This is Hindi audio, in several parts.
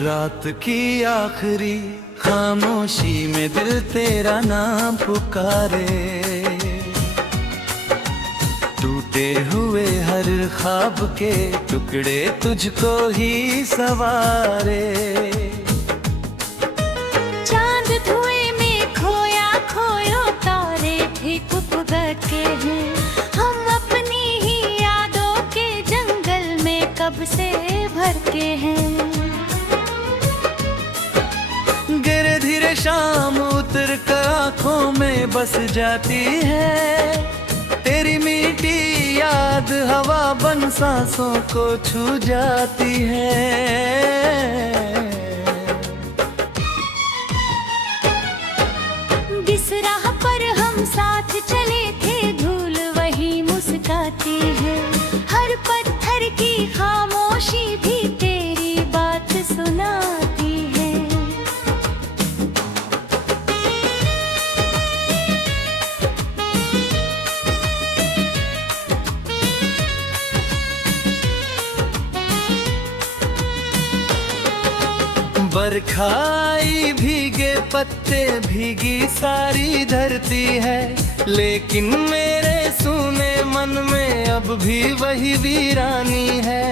रात की आखिरी खामोशी में दिल तेरा नाम पुकारे, टूटे हुए हर ख्वाब के टुकड़े तुझको ही सवारे। चांद धुएं में खोया खोयो तारे भी कुपके हैं, हम अपनी ही यादों के जंगल में कब से भटके हैं। धीरे धीरे शाम उतर कर आँखों में बस जाती है, तेरी मीठी याद हवा बन सांसों को छू जाती है। जिस राह पर हम साथ चले थे धूल वही मुस्काती है, हर पत्थर की खामोशी भी तेरी बात सुनाती है। बरखाई भीगे पत्ते भीगी सारी धरती है, लेकिन मेरे सूने मन में अब भी वही वीरानी है।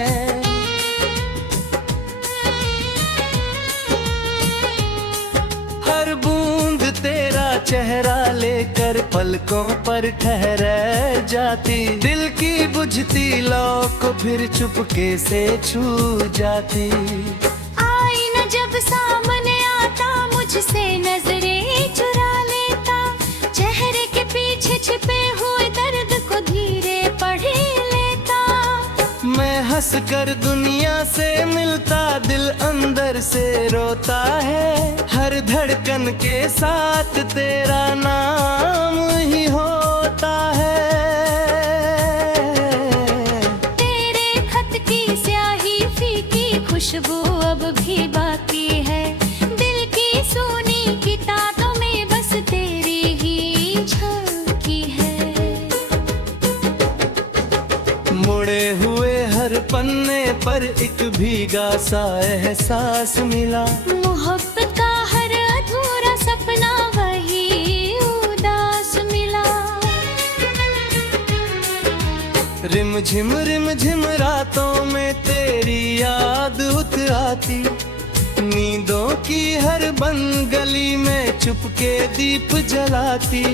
हर बूंद तेरा चेहरा लेकर पलकों पर ठहर जाती, दिल की बुझती लौ को फिर चुपके से छू जाती। जब सामने आता मुझसे नजरें चुरा लेता, चेहरे के पीछे छिपे हुए दर्द को धीरे पढ़ लेता। मैं हंस कर दुनिया से मिलता, दिल अंदर से रोता है, हर धड़कन के साथ तेरा नाम ही होता है। तेरे खत की स्याही फीकी खुशबू अब भी बाकी है, दिल की सोनी किताबों में बस तेरी ही झलकी है। मुड़े हुए हर पन्ने पर एक भीगा सा एहसास मिला, मोहब्बत का हर अधूरा सपना वही उदास मिला। रिम झिम रातों में तेरी याद उतर आती, नींदों की हर बंद गली में चुपके दीप जलाती।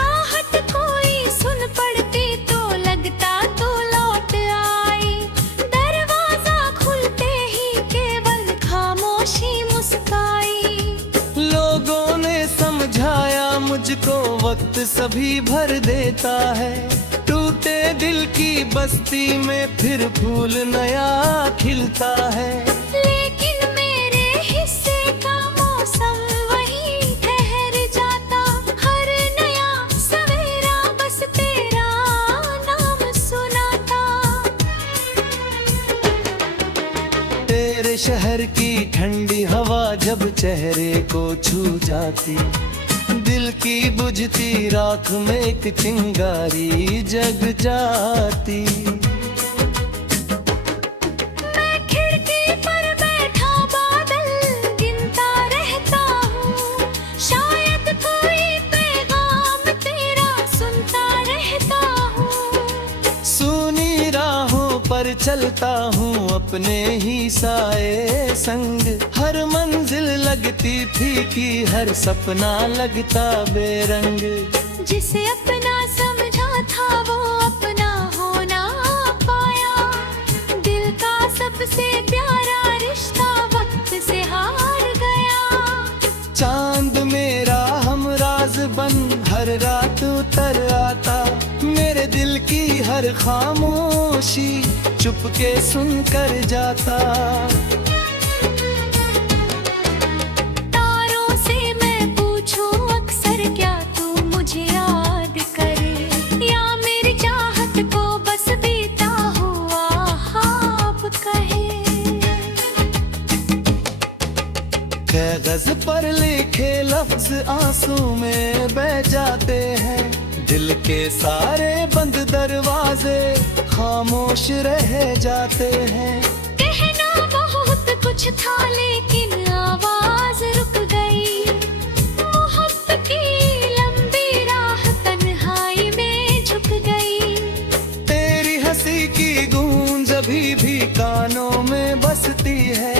आहट कोई सुन पड़ती तो लगता तू लौट आई, दरवाजा खुलते ही केवल खामोशी मुस्काई। लोगों ने समझाया मुझको वक्त सभी भर देता है, टूटे दिल की बस्ती में फिर फूल नया खिलता है। लेकिन मेरे हिस्से का मौसम वही ठहर जाता, हर नया सवेरा बस तेरा नाम सुनाता। तेरे शहर की ठंडी हवा जब चेहरे को छू जाती, दिल की बुझती राख में एक चिंगारी जग जाती। मैं खिड़की पर बैठा बादल गिनता रहता हूँ, शायद कोई पैगाम तेरा सुनता रहता हूँ। सूनी राहों पर चलता हूँ अपने ही साए संग, हर मंजिल लगती फीकी हर सपना लगता बेरंग। जिसे अपना समझा था वो अपना होना पाया, दिल का सबसे प्यारा रिश्ता वक्त से हार गया। चांद मेरा हमराज बन हर रात उतर आता, मेरे दिल की हर खामोशी चुपके सुन कर जाता। कागज पर लिखे लफ्ज आंसू में बह जाते हैं, दिल के सारे बंद दरवाजे खामोश रह जाते हैं। कहना बहुत कुछ था लेकिन आवाज रुक गई, मोहब्बत की लंबी राह तन्हाई में झुक गई। तेरी हंसी की गूंज अभी भी कानों में बसती है,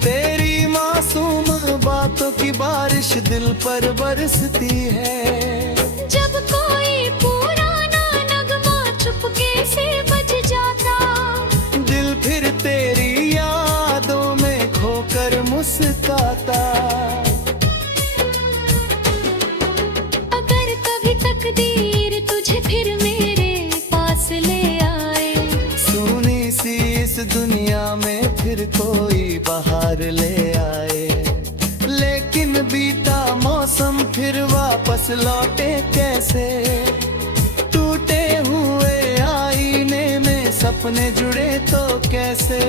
तेरी मासूम बातों की बारिश दिल पर बरसती है। जब कोई पुराना नगमा चुपके से बज जाता, दिल फिर तेरी यादों में खोकर मुस्काता। अगर कभी तकदीर तुझे फिर मेरे पास ले आए, सुनी सी इस दुनिया में फिर कोई बाहर ले आए, लेकिन बीता मौसम फिर वापस लौटे कैसे। टूटे हुए आईने में सपने जुड़े तो कैसे।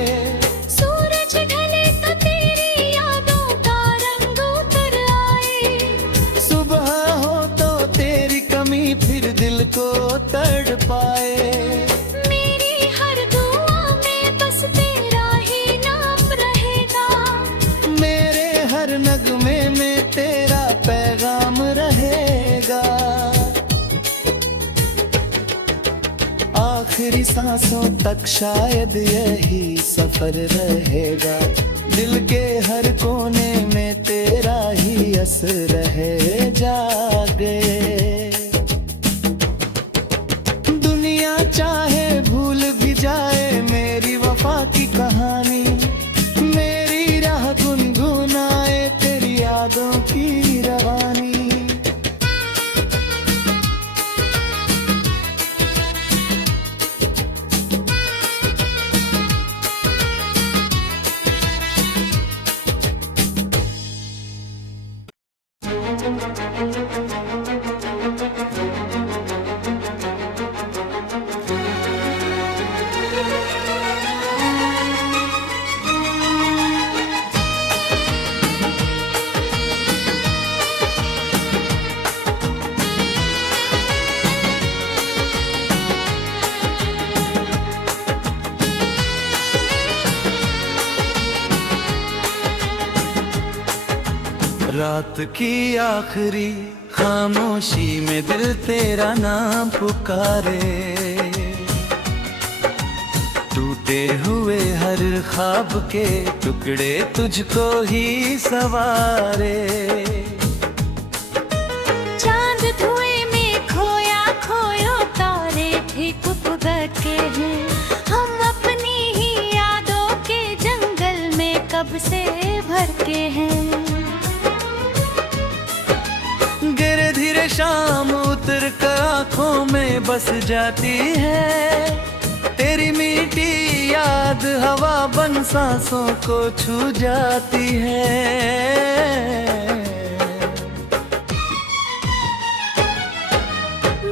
सूरज ढले तो तेरी यादों का रंग उतर आए, सुबह हो तो तेरी कमी फिर दिल को तड़पाए। मेरी हर दुआ में बस तेरा ही नाम रहेगा, मेरे हर नगमे में तेरा पैगाम रहेगा। आखिरी सांसों तक शायद यही सफर रहेगा, दिल के हर कोने में तेरा ही असर रहे जागे। दुनिया चाहे भूल भी जाए मेरी वफा की कहानी, मेरी राह गुनगुनाए तेरी यादों की रवानी। रात की आखिरी खामोशी में दिल तेरा नाम पुकारे, टूटे हुए हर ख्वाब के टुकड़े तुझको ही सवारे। चांद धुएं में खोया खोयो तारे भी कुप गए हैं, हम अपनी ही यादों के जंगल में कब से भर के हैं। गिरे धीरे शाम उतर कर आँखों में बस जाती है, तेरी मीठी याद हवा बन सांसों को छू जाती है।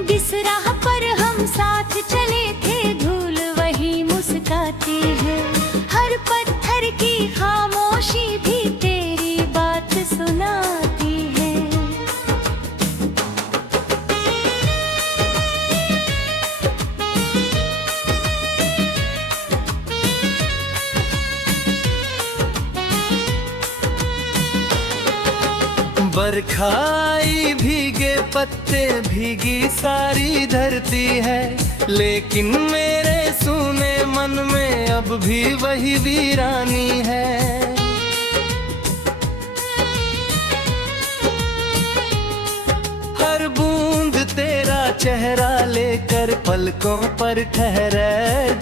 जिस राह पर हम साथ चले थे धूल वही मुस्काती है, हर पत्थर की खामोशी भी तेरी बात सुनाती है। बरखाई भीगे पत्ते भीगी सारी धरती है, लेकिन मेरे सूने मन में अब भी वही वीरानी है। हर बूंद तेरा चेहरा लेकर पलकों पर ठहर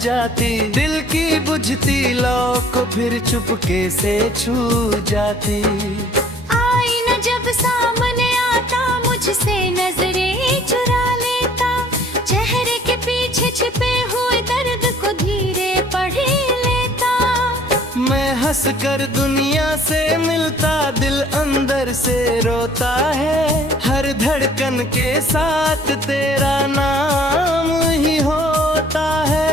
जाती, दिल की बुझती लौ को फिर चुपके से छू जाती। जब सामने आता मुझसे नजरें चुरा लेता, चेहरे के पीछे छिपे हुए दर्द को धीरे पढ़ लेता। मैं हंस कर दुनिया से मिलता, दिल अंदर से रोता है, हर धड़कन के साथ तेरा नाम ही होता है।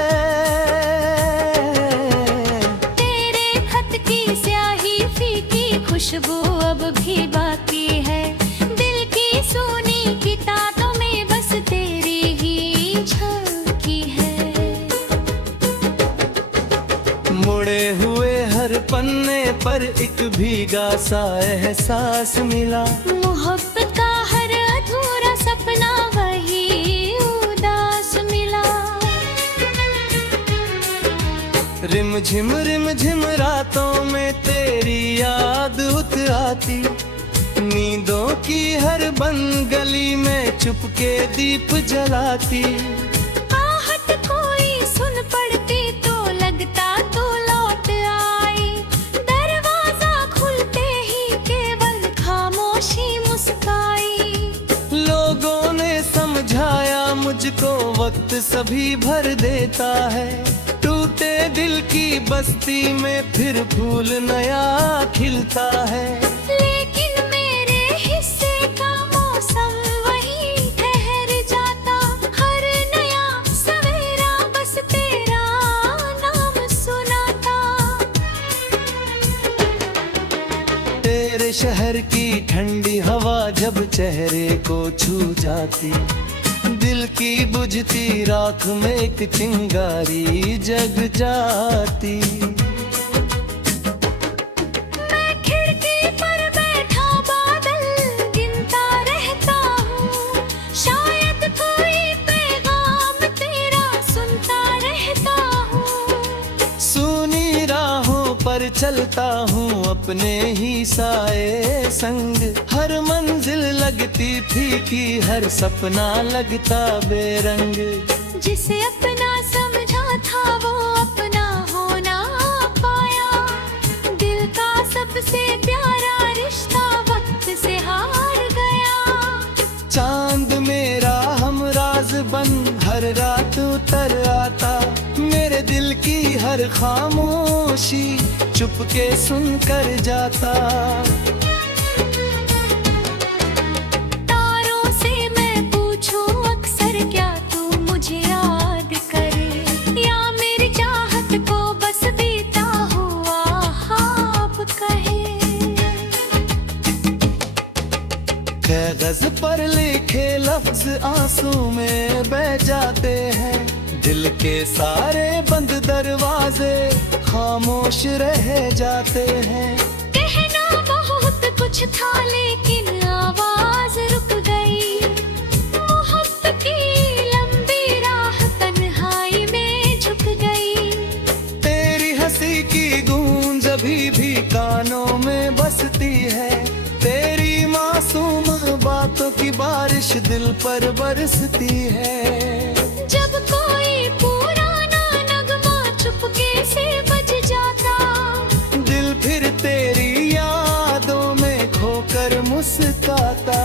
तेरे खत की स्याही फीकी खुशबू अब भी बाकी है। दिल की सोनी किताबों में बस तेरी ही झांकी है। मुड़े हुए हर पन्ने पर एक भीगा सा एहसास मिला। मोहब्बत का हर अधूरा सपना वही उदास मिला। रिम झिम रातों में तेरी याद उत आती। नींदों की हर बंद गली में चुपके दीप जलाती। आहट कोई सुन पड़ती तो लगता तू लौट आई। दरवाजा खुलते ही केवल खामोशी मुस्काई। लोगों ने समझाया मुझको वक्त सभी भर देता है। टूटे दिल की बस्ती में फिर फूल नया खिलता है। लेकिन मेरे हिस्से का मौसम वही ठहर जाता। हर नया सवेरा बस तेरा नाम सुनाता। तेरे शहर की ठंडी हवा जब चेहरे को छू जाती। दिल की बुझती राख में एक चिंगारी जग जाती। मैं खिड़की पर बैठा बादल गिनता रहता हूँ। शायद कोई पैगाम तेरा सुनता रहता हूँ। सूनी राहों पर चलता हूँ अपने ही साए संग। हर मंजिल लगती फीकी, हर सपना लगता बेरंग। जिसे अपना समझा था वो अपना होना पाया। दिल का सबसे प्यारा रिश्ता वक्त से हार गया। चांद मेरा हमराज बन हर रात उतर आता। मेरे दिल की हर खामोशी चुपके सुन कर जाता। तारों से मैं पूछूं अक्सर क्या तू मुझे याद करे। या मेरी चाहत को बस बीता हुआ ख्वाब कहे। कागज पर लिखे लफ्ज आंसू में बह जाते हैं। दिल के सारे बंद दरवाजे खामोश रह जाते हैं। कहना बहुत कुछ था लेकिन आवाज रुक गई। मोहब्बत की लंबी राह तन्हाई में झुक गई। तेरी हंसी की गूंज अभी भी कानों में बसती है। तेरी मासूम बातों की बारिश दिल पर बरसती है। जब कोई पुराना नगमा चुपके से बज जाता। दिल फिर तेरी यादों में खोकर मुस्काता।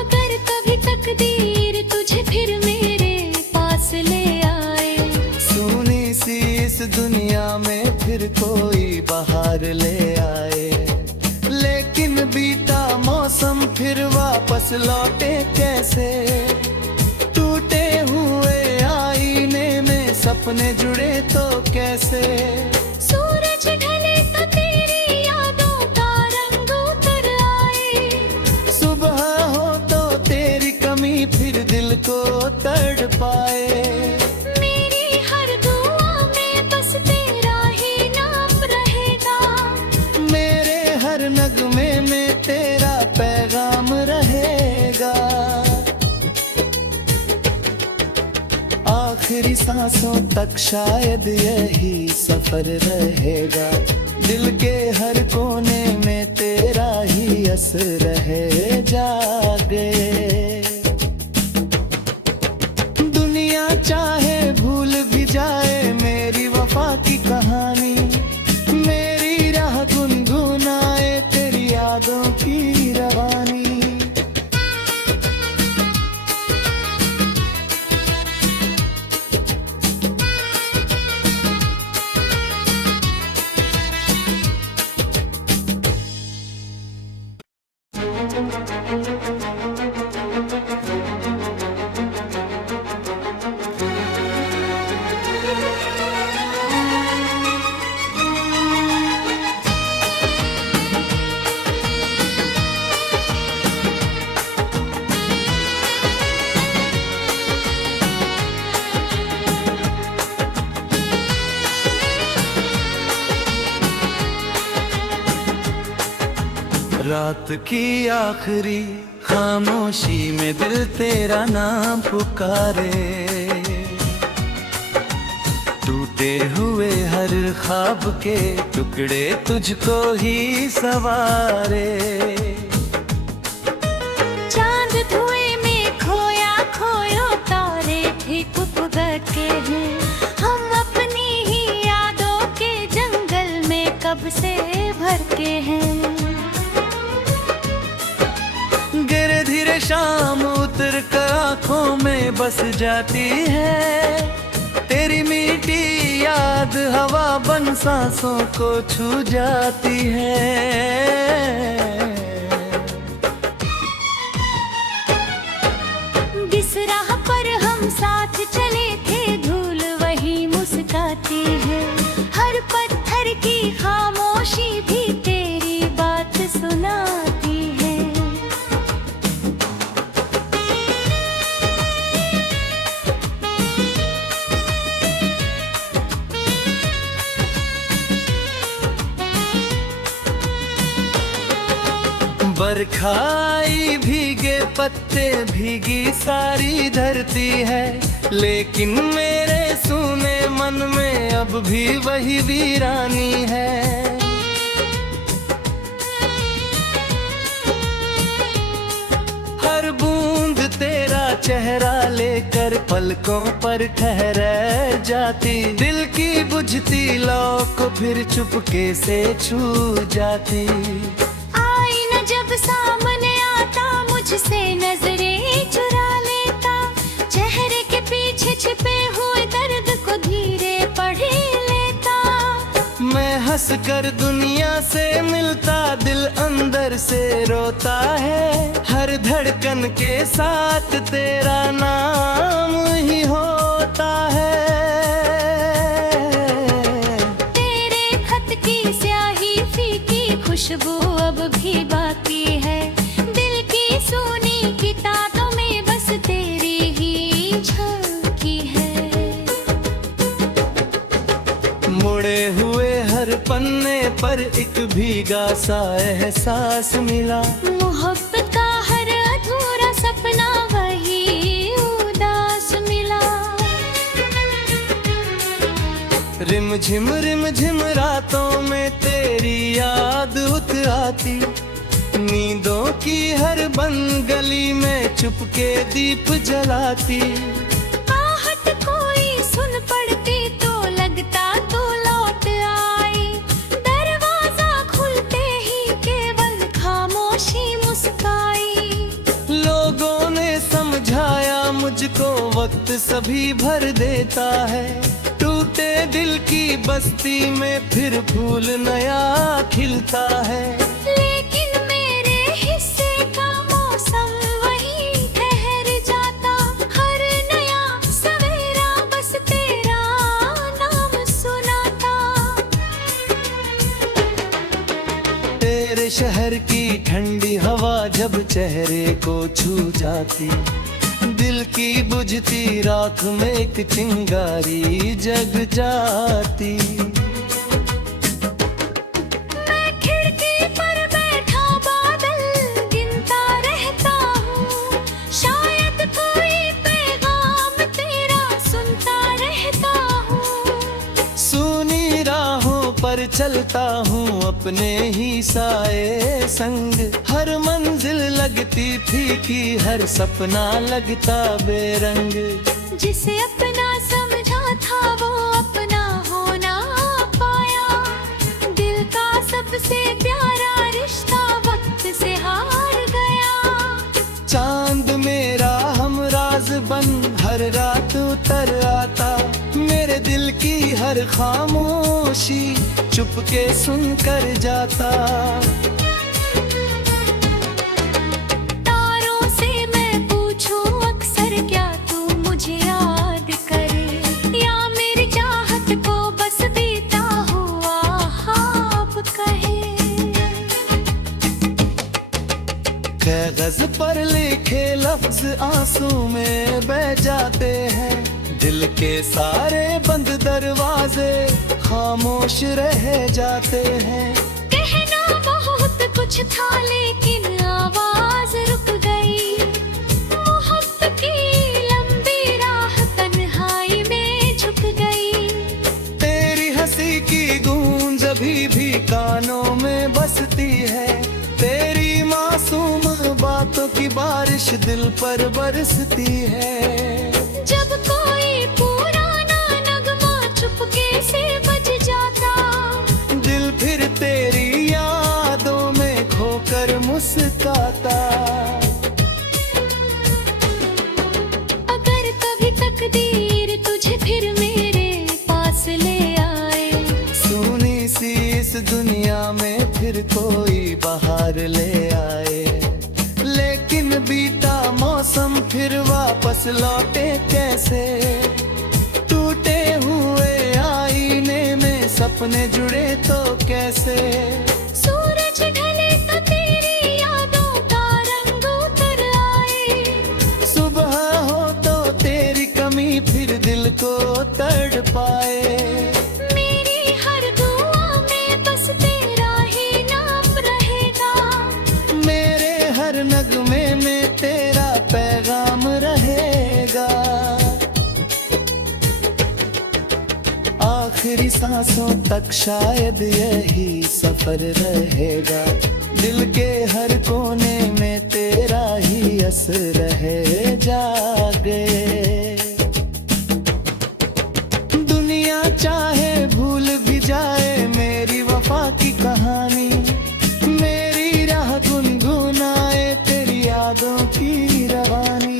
अगर कभी तकदीर तुझे फिर मेरे पास ले आए। सुनी सी इस दुनिया में फिर कोई बहार ले आए। लेकिन बीता मौसम फिर वापस लौटे कैसे। टूटे हुए आईने में सपने जुड़े तो कैसे। सूरज ढले तो तेरी यादों का रंग उतर आए। सुबह हो तो तेरी कमी फिर दिल को तड़पाए। मेरी हर दुआ में बस तेरा ही नाम रहेगा। मेरे हर नगमे में तेरा पैगाम रहेगा। आखिरी सांसों तक शायद यही सफर रहेगा। दिल के हर कोने में तेरा ही असर रहे जागे। दुनिया चाहे भूल भी जाए मेरी वफा की कहानी। मेरी राह गुनगुनाए तेरी यादों की रवानी। रात की आखिरी खामोशी में दिल तेरा नाम पुकारे, टूटे हुए हर ख्वाब के टुकड़े तुझको ही सवारे। चांद धुएं में खोया खोयो तारे भी पुप के हैं, हम अपनी ही यादों के जंगल में कब से भर के हैं। गिरे धीरे शाम उतर कर आँखों में बस जाती है, तेरी मीठी याद हवा बन सांसों को छू जाती है। जिस राह पर हम साथ चले थे धूल वही मुस्काती है, हर पत्थर की खामोशी भी तेरी बात सुनाती है। बरखाई भीगे पत्ते भीगी सारी धरती है, लेकिन मेरे सूने मन में अब भी वही वीरानी है। हर बूंद तेरा चेहरा लेकर पलकों पर ठहर जाती, दिल की बुझती लौ को फिर चुपके से छू जाती। जब सामने आता मुझसे नजरें चुरा लेता, चेहरे के पीछे छिपे हुए दर्द को धीरे पढ़ लेता। मैं हंस कर दुनिया से मिलता, दिल अंदर से रोता है, हर धड़कन के साथ तेरा नाम ही होता है। तेरे खत की स्याही फीकी खुशबू अब भी बाकी है, दिल की सूनी किताबों में बस तेरी ही झलकी है। मुड़े हुए हर पन्ने पर एक भीगा सा एहसास मिला, मोहब्बत का हर अधूरा सपना वही उदास मिला। रिम झिम रातों में तेरी याद उठ आती, नींदों की हर बंद गली में चुपके दीप जलाती। आहट कोई सुन पड़ती तो लगता तो लौट आई, दरवाजा खुलते ही केवल खामोशी मुस्काई। लोगों ने समझाया मुझको वक्त सभी भर देता है, टूटे दिल की बस्ती में फिर फूल नया खिलता है। लेकिन मेरे हिस्से का मौसम वही ठहर जाता, हर नया सवेरा बस तेरा नाम सुनाता। तेरे शहर की ठंडी हवा जब चेहरे को छू जाती, दिल की बुझती राख में एक चिंगारी जग जाती। मैं खिड़की पर बैठा बादल गिनता रहता हूँ, शायद कोई पैगाम तेरा सुनता रहता हूँ। सूनी राहों पर चलता हूँ अपने ही साए संग, हर मंजिल लगती फीकी, हर सपना लगता बेरंग। जिसे अपना समझा था वो अपना होना पाया, दिल का सबसे प्यारा रिश्ता वक्त से हार गया। चांद मेरा हमराज बन हर रात उतर आता, मेरे दिल की हर खामोशी चुपके सुन कर जाता। तारों से मैं पूछूं अक्सर क्या तू मुझे याद करे, या मेरी चाहत को बस बीता हुआ ख्वाब कहे। कागज पर लिखे लफ्ज आंसू में बह जाते हैं, दिल के सारे बंद दरवाजे खामोश रह जाते हैं। कहना बहुत कुछ कुछ था लेकिन आवाज रुक गई। मोहब्बत की लंबी राह तन्हाई में झुक गई। तेरी हंसी की गूंज अभी भी कानों में बसती है। तेरी मासूम बातों की बारिश दिल पर बरसती है। जब कोई पुराना नगमा चुपके से बज जाता, दिल फिर तेरी यादों में खोकर मुस्कुराता। अगर कभी तकदीर तुझे फिर मेरे पास ले आए, सुनी सी इस दुनिया में फिर कोई बाहर ले आए। लेकिन बीता मौसम फिर वापस लौटे कैसे। टूटे हुए आईने में सपने जुड़े तो कैसे। सूरज ढले तो तेरी यादों का रंग उतर आए। सुबह हो तो तेरी कमी फिर दिल को तड़पाए। मेरी हर दुआ में बस तेरा ही नाम रहेगा। मेरे हर नगमे में तेरा पैगाम रहेगा। आखिरी सांसों तक शायद यही सफर रहेगा। दिल के हर कोने में तेरा ही असर रहे जागे। दुनिया चाहे भूल भी जाए मेरी वफा की कहानी। मेरी राह गुनगुनाए तेरी यादों की रवानी।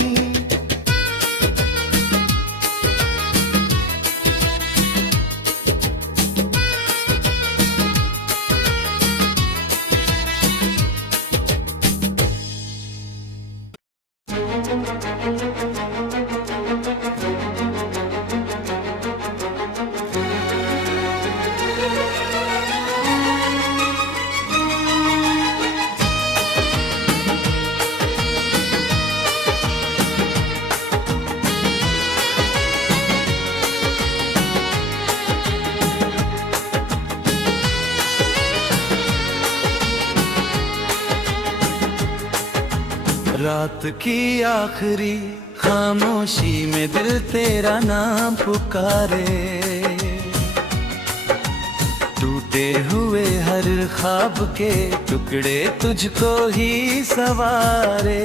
रात की आखिरी खामोशी में दिल तेरा नाम पुकारे। टूटे हुए हर ख्वाब के टुकड़े तुझको ही सवारे।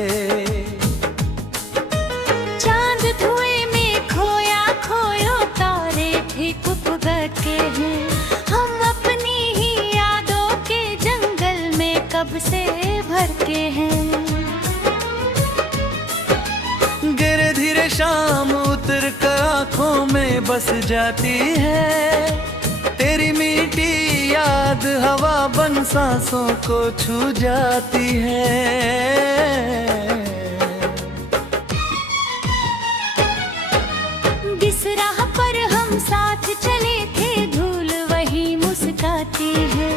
चांद धुएं में खोया खोयो तारे भी कुपके हैं। हम अपनी ही यादों के जंगल में कब से भर के हैं। धीरे धीरे शाम उतर कर आँखों में बस जाती है। तेरी मीठी याद हवा बन सांसों को छू जाती है। जिस राह पर हम साथ चले थे धूल वही मुस्काती है।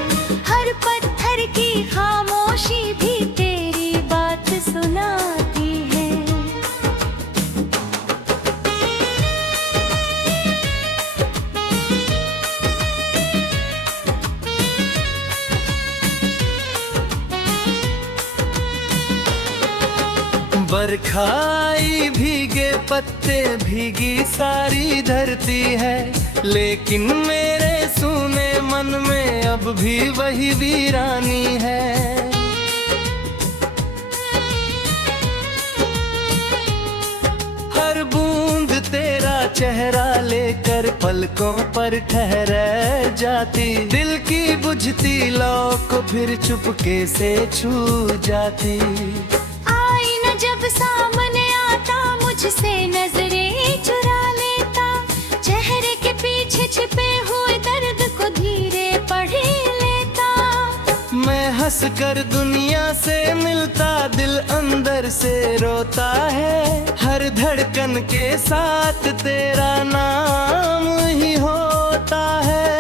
हर पत्थर की खामोशी भी तेरी बात सुनाती है। बरखाई भीगे पत्ते भीगी सारी धरती है। लेकिन मेरे सूने मन में अब भी वही वीरानी है। हर बूंद तेरा चेहरा लेकर पलकों पर ठहर जाती। दिल की बुझती लौ को फिर चुपके से छू जाती। जब सामने आता मुझसे नजरें चुरा लेता। चेहरे के पीछे छिपे हुए दर्द को धीरे पढ़ लेता। मैं हंस कर दुनिया से मिलता दिल अंदर से रोता है। हर धड़कन के साथ तेरा नाम ही होता है।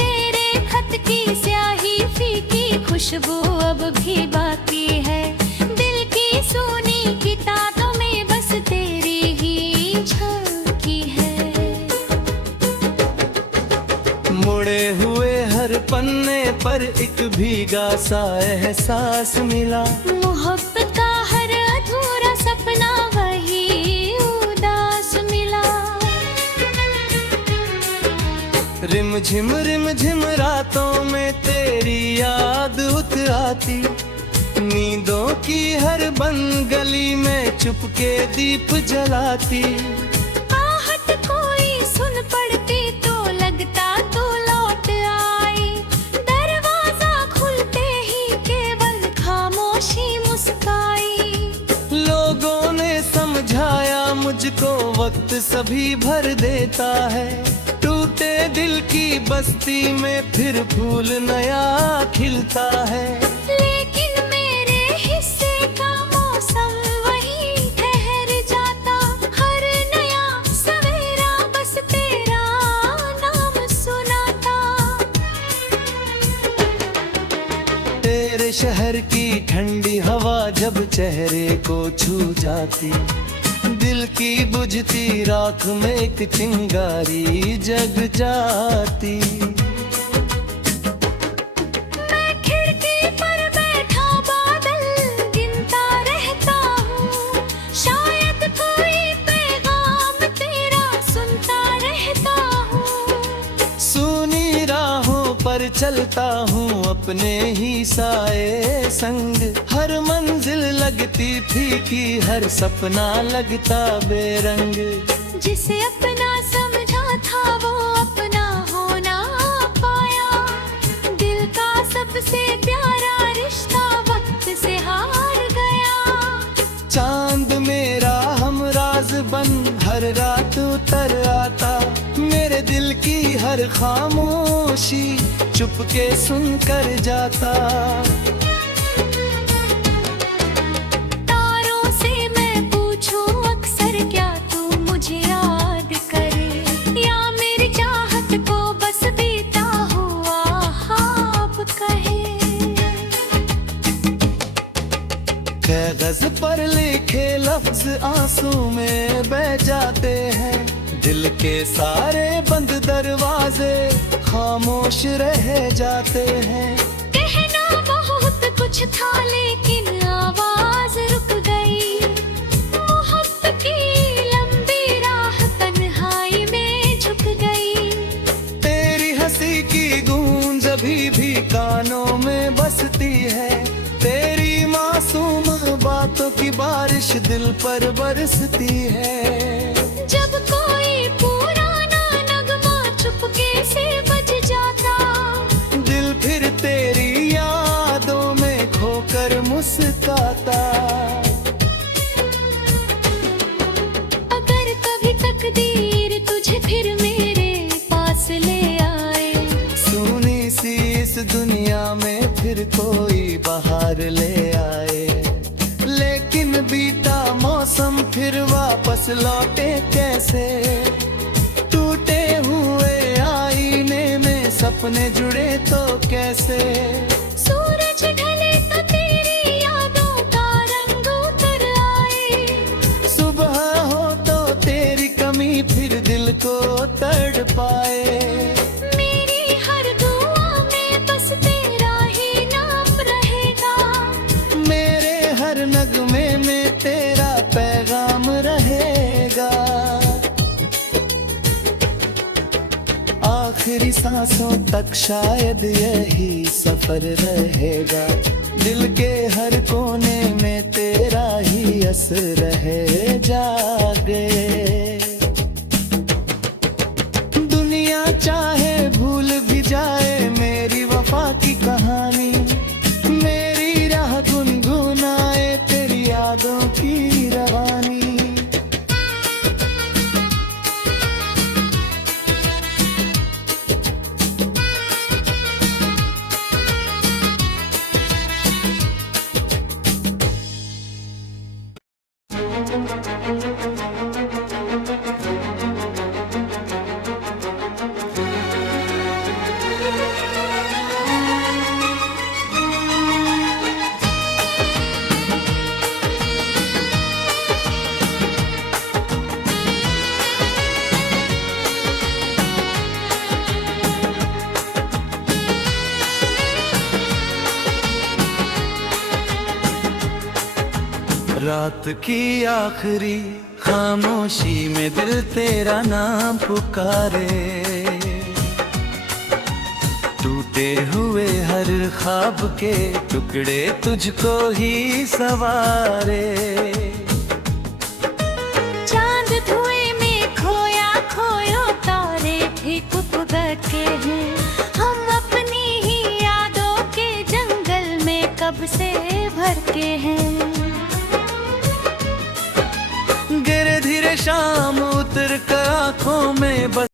तेरे खत की स्याही फीकी खुशबू अब भी बाकी है। दिल की सोनी किताबों में बस तेरी ही झांकी है। मुड़े हुए हर पन्ने पर एक भीगा सा एहसास मिला। मोहब्बत का हर अधूरा सपना वही उदास मिला। रिम झिम रातों में तेरी याद उतर आती। नींदों की हर बंद गली में चुपके दीप जलाती। आहट कोई सुन पड़ती तो लगता तू लौट आई। दरवाजा खुलते ही केवल खामोशी मुस्काई। लोगों ने समझाया मुझको वक्त सभी भर देता है। टूटे दिल की बस्ती में फिर फूल नया खिलता है। लेकिन मेरे हिस्से का मौसम वही ठहर जाता। हर नया सवेरा बस तेरा नाम सुनाता। तेरे शहर की ठंडी हवा जब चेहरे को छू जाती। दिल की बुझती राख में एक चिंगारी जग जाती। मैं खिड़की पर बैठा बादल गिनता रहता हूँ। शायद कोई पैगाम तेरा सुनता रहता हूँ। सूनी राहों पर चलता हूँ अपने ही साए संग। हर मंजिल लगती फीकी, हर सपना लगता बेरंग। जिसे अपना समझा था वो अपना हो ना पाया। दिल का सबसे प्यारा रिश्ता वक्त से हार गया। चांद मेरा हमराज बन हर रात उतर आता। मेरे दिल की हर खामोशी चुपके सुन कर जाता। तारों से मैं पूछूं अक्सर क्या तू मुझे याद करे। या मेरी चाहत को बस बीता हुआ ख्वाब कहे। कागज पर लिखे लफ्ज आंसू में बह जाते हैं। दिल के सारे बंद दरवाजे खामोश रह जाते हैं। कहना बहुत कुछ था लेकिन आवाज रुक गई। मोहब्बत की लंबी राह तन्हाई में झुक गई। तेरी हंसी की गूंज अभी भी कानों में बसती है। तेरी मासूम बातों की बारिश दिल पर बरसती है। जब कोई पुराना नगमा चुपके से बज जाता। दिल फिर तेरी यादों में खोकर मुस्काता। अगर कभी तकदीर तुझे फिर मेरे पास ले आए। सुनी सी इस दुनिया में फिर कोई बहार ले आए। लेकिन बीता मौसम फिर वापस लौटे कैसे। टूटे हुए आईने में सपने जुड़े तो कैसे। सूरज ढले तो तेरी यादों का रंग उतर आए। सुबह हो तो तेरी कमी फिर दिल को तड़पाए। मेरी हर दुआ में बस तेरा ही नाम रहेगा। मेरे हर नगमे में तेरा पैगाम रहेगा। आखिरी सांसों तक शायद यही सफर रहेगा। दिल के हर कोने में तेरा ही असर रह जागे। दुनिया चाहे भूल भी जाए मेरी वफा की कहानी। मेरी राह गुनगुनाए तेरी यादों की रवानी। रात की आखिरी खामोशी में दिल तेरा नाम पुकारे, टूटे हुए हर ख्वाब के टुकड़े तुझको ही सवारे। चांद धुएं में खोया खोयो तारे भी के हैं, हम अपनी ही यादों के जंगल में कब से भर के हैं। गिरे धीरे शाम उतर कर आंखों में बस